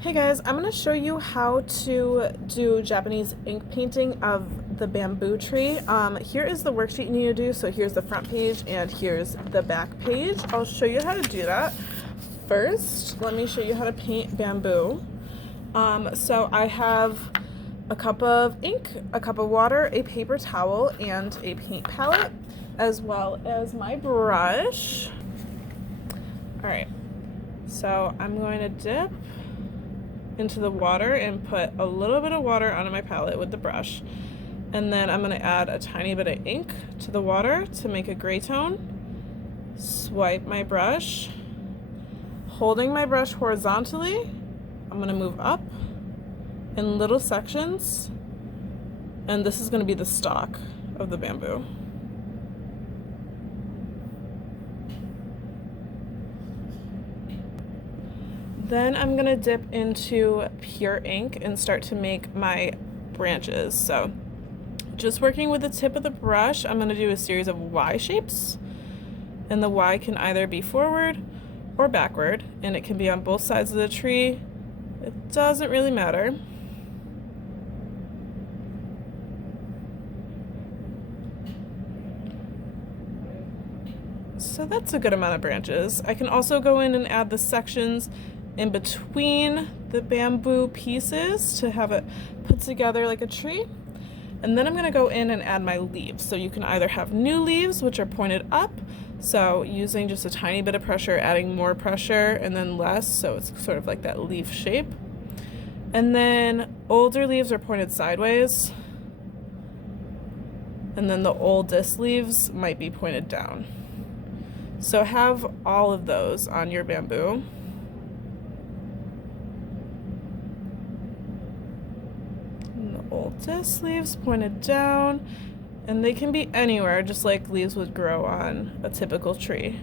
Hey guys, I'm going to show you how to do Japanese ink painting of the bamboo tree. Here is the worksheet you need to do. So here's the front page and here's the back page. I'll show you how to do that. First, let me show you how to paint bamboo. So I have a cup of ink, a cup of water, a paper towel, and a paint palette, as well as my brush. All right, so I'm going to dip into the water and put a little bit of water onto my palette with the brush, and then I'm going to add a tiny bit of ink to the water to make a gray tone. Swipe my brush, holding my brush horizontally. I'm going to move up in little sections, and this is going to be the stalk of the bamboo. Then I'm gonna dip into pure ink and start to make my branches. So just working with the tip of the brush, I'm gonna do a series of Y shapes, and the Y can either be forward or backward, and it can be on both sides of the tree. It doesn't really matter. So that's a good amount of branches. I can also go in and add the sections in between the bamboo pieces to have it put together like a tree. And then I'm going to go in and add my leaves. So you can either have new leaves, which are pointed up, so using just a tiny bit of pressure, adding more pressure and then less, so it's sort of like that leaf shape. And then older leaves are pointed sideways, and then the oldest leaves might be pointed down. So have all of those on your bamboo. And the oldest leaves pointed down, and they can be anywhere, just like leaves would grow on a typical tree.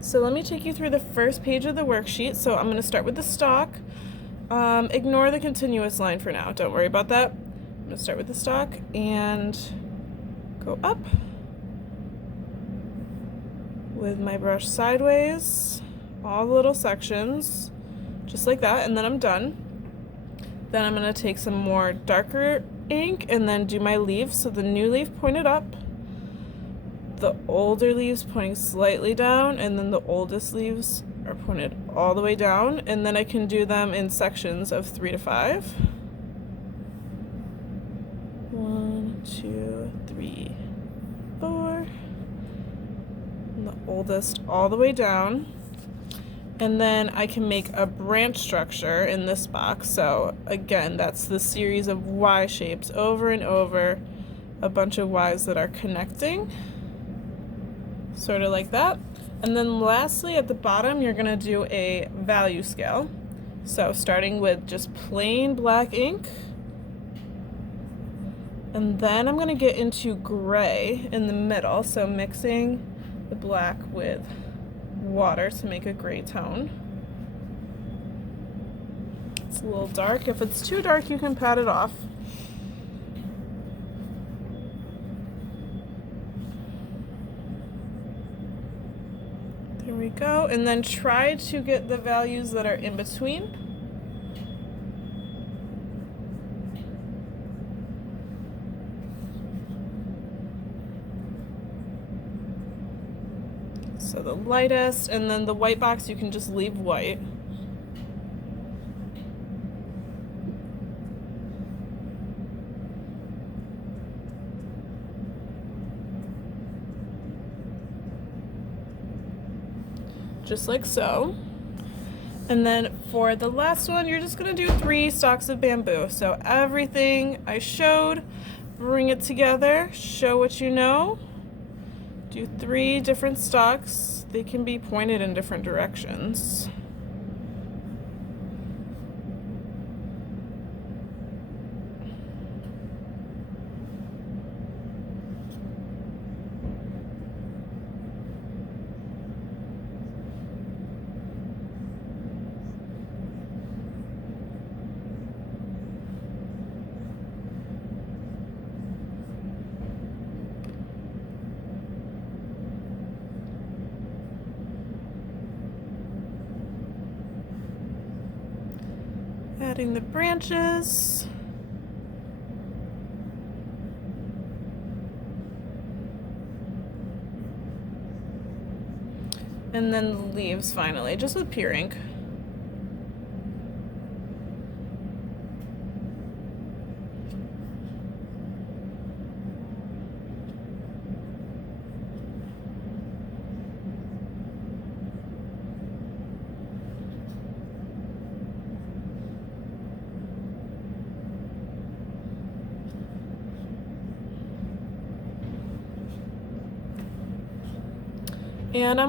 So let me take you through the first page of the worksheet. So I'm going to start with the stalk. Ignore the continuous line for now. Don't worry about that. I'm going to start with the stalk and go up with my brush sideways, all the little sections, just like that, and then I'm done. Then I'm going to take some more darker ink and then do my leaves. So the new leaf pointed up, the older leaves pointing slightly down, and then the oldest leaves are pointed all the way down, and then I can do them in sections of 3 to 5. 1, 2, 3, 4. And the oldest all the way down. And then I can make a branch structure in this box. So again, that's the series of Y shapes over and over, a bunch of Ys that are connecting, sort of like that. And then lastly, at the bottom, you're gonna do a value scale. So starting with just plain black ink, and then I'm gonna get into gray in the middle, so mixing the black with water to make a gray tone. It's a little dark. If it's too dark, you can pat it off. There we go. And then try to get the values that are in between. So the lightest, and then the white box you can just leave white. Just like so. And then for the last one, you're just gonna do 3 stalks of bamboo. So everything I showed, bring it together, show what you know. Do 3 different stalks. They can be pointed in different directions. shaping the branches. And then the leaves finally, just with pure ink. And I'm